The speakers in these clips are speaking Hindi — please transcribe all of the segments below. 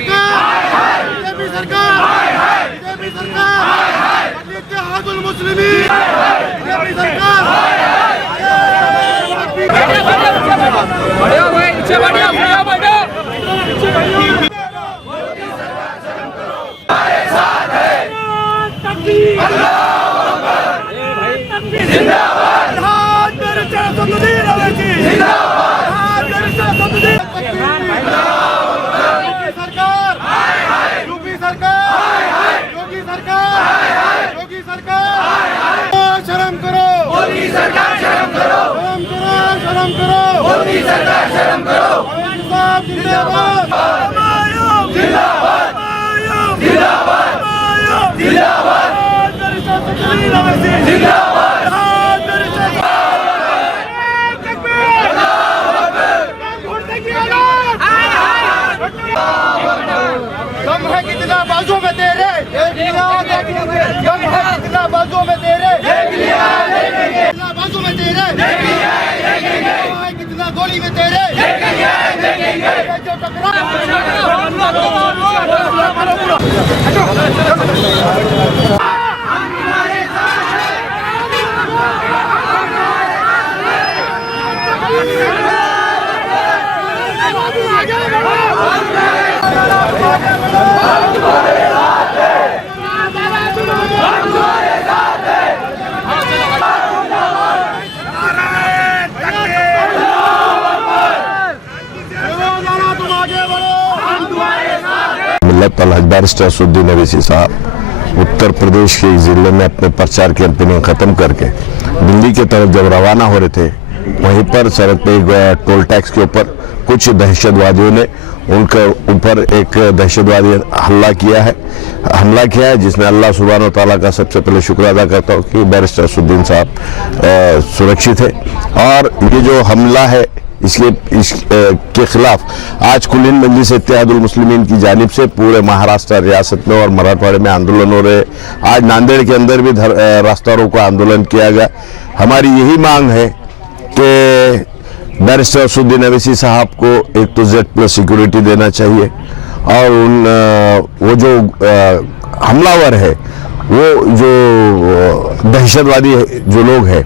बीजेपी सरकार, बीजेपी सरकार, इत्तेहादुल मुस्लिमीन, बीजेपी सरकार। बढ़िया भाई, नीचे बढ़िया, बढ़िया बढ़िया। हमारे साथ है जिंदाबाद, यूपी सरकार, योगी सरकार, योगी सरकार, शर्म करो मोदी सरकार, शर्म करो, शर्म करो मोदी सरकार, शर्म करो। जिंदाबाद, जिंदाबाद, जिंदाबाद, जिंदाबाद, जिंदाबाद। दम है कितना बाजू में तेरे, दम है कितना बाजू में तेरे, कितना बाजू में तेरे, कितना गोली में तेरे, जो अलहज बैरिस्टर असदुद्दीन अवैसी साहब उत्तर प्रदेश के जिले में अपने प्रचार कैंपेनिंग खत्म करके दिल्ली की तरफ जब रवाना हो रहे थे, वहीं पर सड़क पे टोल टैक्स के ऊपर कुछ दहशतवादियों ने उनके ऊपर एक दहशतवादी हमला किया है, जिसमें अल्लाह सुब्हान व तआला का सबसे पहले शुक्र अदा करता हूँ कि बैरिस्टर असदुद्दीन साहब सुरक्षित है। और ये जो हमला है इसके खिलाफ आज कुल हिंद मजलिस इत्तेहादुल मुस्लिमीन की जानिब से पूरे महाराष्ट्र रियासत में और मराठवाड़े में आंदोलन हो रहे। आज नांदेड़ के अंदर भी रास्ता रोको आंदोलन किया गया। हमारी यही मांग है कि बैरिस्टर असदुद्दीन अवैसी साहब को एक तो Z+ सिक्योरिटी देना चाहिए, और वो जो हमलावर है, वो जो दहशतवादी जो लोग हैं,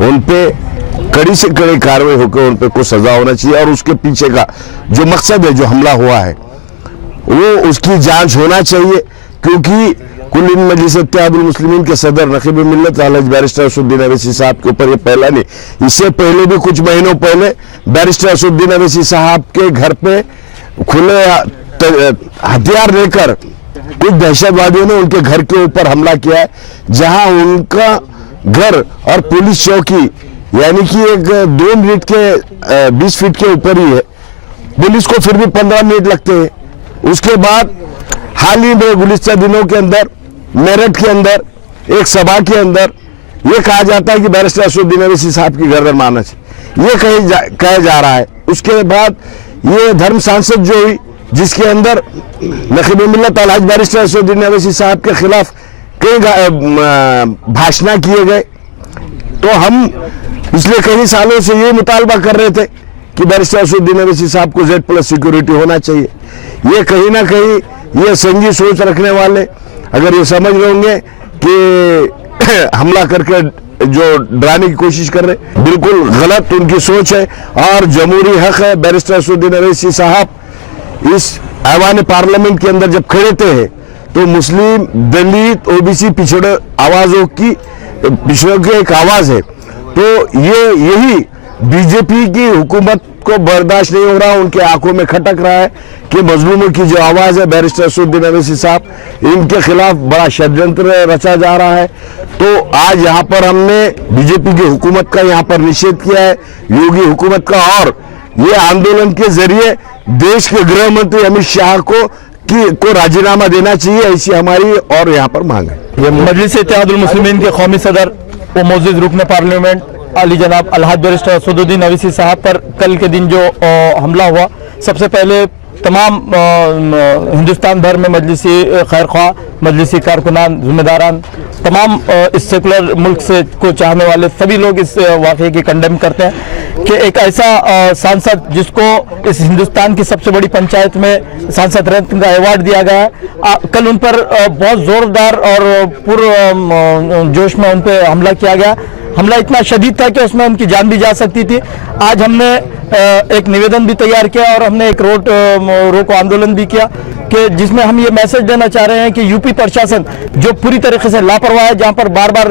उन पे कड़ी से कड़ी कार्रवाई होकर उन पे कुछ सजा होना चाहिए, और उसके पीछे का जो मकसद है, जो हमला हुआ है, वो उसकी जांच होना चाहिए। क्योंकि कुल हिंद मजलिस इत्तेहादुल मुस्लिमीन के सदर नकीब मिल्लत अलहज बैरिस्टर असदुद्दीन अवैसी साहब के ऊपर ये पहला नहीं, इससे पहले भी कुछ महीनों पहले बैरिस्टर असदुद्दीन अवैसी साहब के घर पे खुले हथियार लेकर कुछ दहशतवादियों ने उनके घर के ऊपर हमला किया है, जहां उनका घर और पुलिस चौकी यानी कि एक 2 मिनट के 20 फीट के ऊपर ही है। पुलिस को फिर भी 15 मिनट लगते हैं। उसके बाद हाल ही में गुज़िश्ता दिनों के अंदर मेरठ के अंदर एक सभा के अंदर ये कहा जाता है कि बैरिस्टर असदुद्दीन अवैसी साहब की गर्दन मारना चाहिए, ये कहा जा रहा है। उसके बाद ये धर्म सांसद जो हुई, जिसके अंदर नकीब मिल्लत अलहज बैरिस्टर असदुद्दीन अवैसी साहब के खिलाफ कई भाषण किए गए, तो हम पिछले कई सालों से ये मुतालबा कर रहे थे कि बैरिस्टर असदुद्दीन अवैसी साहब को Z+ सिक्योरिटी होना चाहिए। ये कहीं ना कहीं ये संगी सोच रखने वाले अगर ये समझ रहे होंगे कि हमला करके जो डराने की कोशिश कर रहे, बिल्कुल गलत उनकी सोच है। और जमहूरी हक है, बैरिस्टर असदुद्दीन अवैसी साहब इस ऐवान पार्लियामेंट के अंदर जब खड़े थे तो मुस्लिम, दलित, OBC पिछड़े आवाजों की पिछड़ों की एक आवाज है। तो यही बीजेपी की हुकूमत को बर्दाश्त नहीं हो रहा, उनके आंखों में खटक रहा है कि मजलूमों की जो आवाज है बैरिस्टर असदुद्दीन अवैसी साहब, इनके खिलाफ बड़ा षड्यंत्र रचा जा रहा है। तो आज यहाँ पर हमने बीजेपी की हुकूमत का यहाँ पर निषेध किया है, योगी हुकूमत का, और ये आंदोलन के जरिए देश के गृह मंत्री अमित शाह को राजीनामा देना चाहिए, ऐसी हमारी और यहाँ पर मांग है। मजलिस इत्तेहादुल मुस्लिमीन के कौमी सदर व मौजूद रुकन पार्लियामेंट अली जनाब अलहज बैरिस्टर असदुद्दीन अवैसी साहब पर कल के दिन जो हमला हुआ, सबसे पहले तमाम हिंदुस्तान भर में मजलिसी खैर ख्वाह, मजलिसी कारकुनान, जिम्मेदारान, तमाम इस सेकुलर मुल्क से को चाहने वाले सभी लोग इस वाक़े की कंडेम करते हैं कि एक ऐसा सांसद जिसको इस हिंदुस्तान की सबसे बड़ी पंचायत में सांसद रत्न का अवार्ड दिया गया है, कल उन पर बहुत ज़ोरदार और पूर्ण जोश में उन पर हमला किया गया। हमला इतना शदीद था कि उसमें उनकी जान भी जा सकती थी। आज हमने एक निवेदन भी तैयार किया और हमने एक रोको आंदोलन भी किया कि जिसमें हम ये मैसेज देना चाह रहे हैं कि यूपी प्रशासन जो पूरी तरीके से लापरवाह है, जहां पर बार बार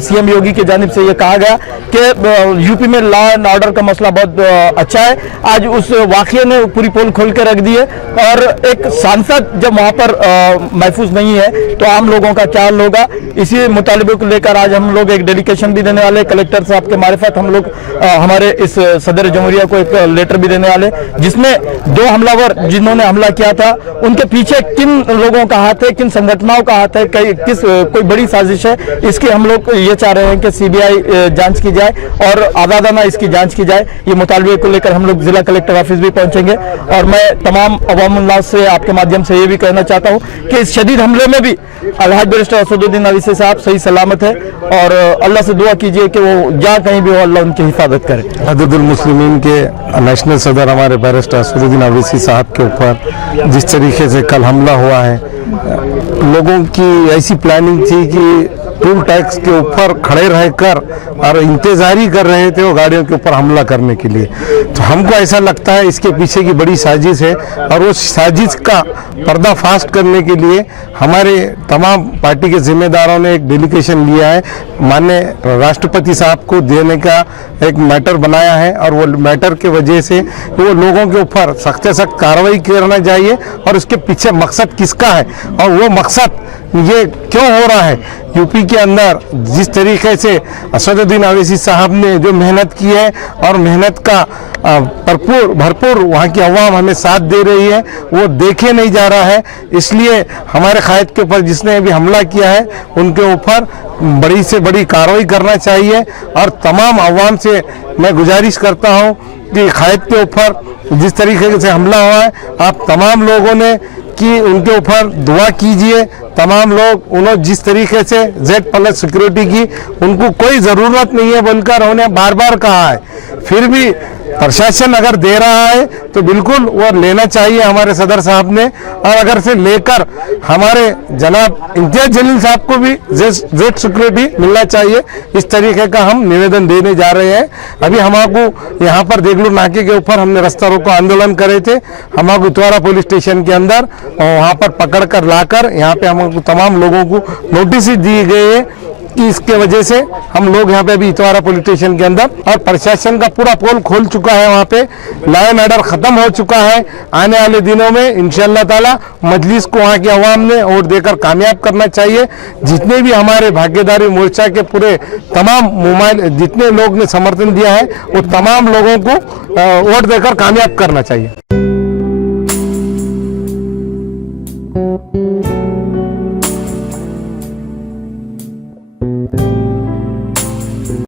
सीएम योगी की जानिब से ये कहा गया कि यूपी में लॉ एंड ऑर्डर का मसला बहुत अच्छा है, आज उस वाक़ये ने पूरी पोल खोल के रख दी है। और एक सांसद जब वहां पर महफूज नहीं है तो आम लोगों का क्या हाल होगा। इसी मुतालिबे को लेकर आज हम लोग एक डेलीकेशन भी देने वाले, कलेक्टर साहब के मारिफत हम लोग हमारे इस सदर जमहूरिया को एक लेटर भी देने वाले, जिसमें 2 हमलावर जिन्होंने हमला किया था उनके पीछे किन लोगों का हाथ है, किन संगठनों का हाथ है, कोई बड़ी साजिश है, इसकी हम लोग ये चाह रहे हैं कि सीबीआई जांच की जाए और आज़ादाना इसकी जांच की जाए। ये मुतालबे को लेकर हम लोग जिला कलेक्टर ऑफिस भी पहुंचेंगे। और मैं तमाम अवामुन्नास से आपके माध्यम से ये भी कहना चाहता हूँ कि इस शदीद हमले में भी अलहाज बैरिस्टर असदुद्दीन अवीसी साहब सही सलामत है और अल्लाह से दुआ कीजिए कि वो जहाँ कहीं भी हो अल्लाह उनकी हिफाजत करे। अददुल मुस्लिमीन के नेशनल सदर हमारे बैरिस्टर असदुद्दीन अवीसी साहब के ऊपर जिस तरीके से कल हमला हुआ है, लोगों की ऐसी प्लानिंग थी कि टोल टैक्स के ऊपर खड़े रहकर और इंतजारी कर रहे थे वो गाड़ियों के ऊपर हमला करने के लिए। तो हमको ऐसा लगता है इसके पीछे की बड़ी साजिश है और वो साजिश का पर्दाफाश करने के लिए हमारे तमाम पार्टी के जिम्मेदारों ने एक डेलीकेशन लिया है, माननीय राष्ट्रपति साहब को देने का एक मैटर बनाया है और वो मैटर के वजह से वो लोगों के ऊपर सख्त से सख्त कार्रवाई करना चाहिए और उसके पीछे मकसद किसका है और वो मकसद ये क्यों हो रहा है। यूपी के अंदर जिस तरीके से असदुद्दीन अवीसी साहब ने जो मेहनत की है और मेहनत का भरपूर वहाँ की अवाम हमें साथ दे रही है, वो देखे नहीं जा रहा है। इसलिए हमारे कायद के ऊपर जिसने भी हमला किया है उनके ऊपर बड़ी से बड़ी कार्रवाई करना चाहिए और तमाम अवाम से मैं गुजारिश करता हूँ कि कायद के ऊपर जिस तरीके से हमला हुआ है आप तमाम लोगों ने कि उनके ऊपर दुआ कीजिए। तमाम लोग उन्होंने जिस तरीके से Z+ सिक्योरिटी की उनको कोई ज़रूरत नहीं है बोलकर उन्हें बार बार कहा है, फिर भी प्रशासन अगर दे रहा है तो बिल्कुल वो लेना चाहिए हमारे सदर साहब ने। और अगर से लेकर हमारे जनाब इम्तियाज जलील साहब को भी Z सिक्योरिटी मिलना चाहिए, इस तरीके का हम निवेदन देने जा रहे हैं। अभी हमको यहाँ पर देगलूर नाके के ऊपर हमने रास्ता रोको आंदोलन करे थे, हमको इतवारा पुलिस स्टेशन के अंदर वहाँ पर पकड़ कर लाकर यहाँ पे हमको तमाम लोगों को नोटिस दी गई है कि इसके वजह से हम लोग यहाँ पे अभी इतवारा पुलिस स्टेशन के अंदर और प्रशासन का पूरा पोल खोल चुका है, वहाँ पे लॉ एंड ऑर्डर खत्म हो चुका है। आने वाले दिनों में इंशाअल्लाह ताला मजलिस को वहाँ की आवाम ने वोट देकर कामयाब करना चाहिए। जितने भी हमारे भागीदारी मोर्चा के पूरे तमाम जितने लोग ने समर्थन दिया है वो तमाम लोगों को वोट देकर कामयाब करना चाहिए।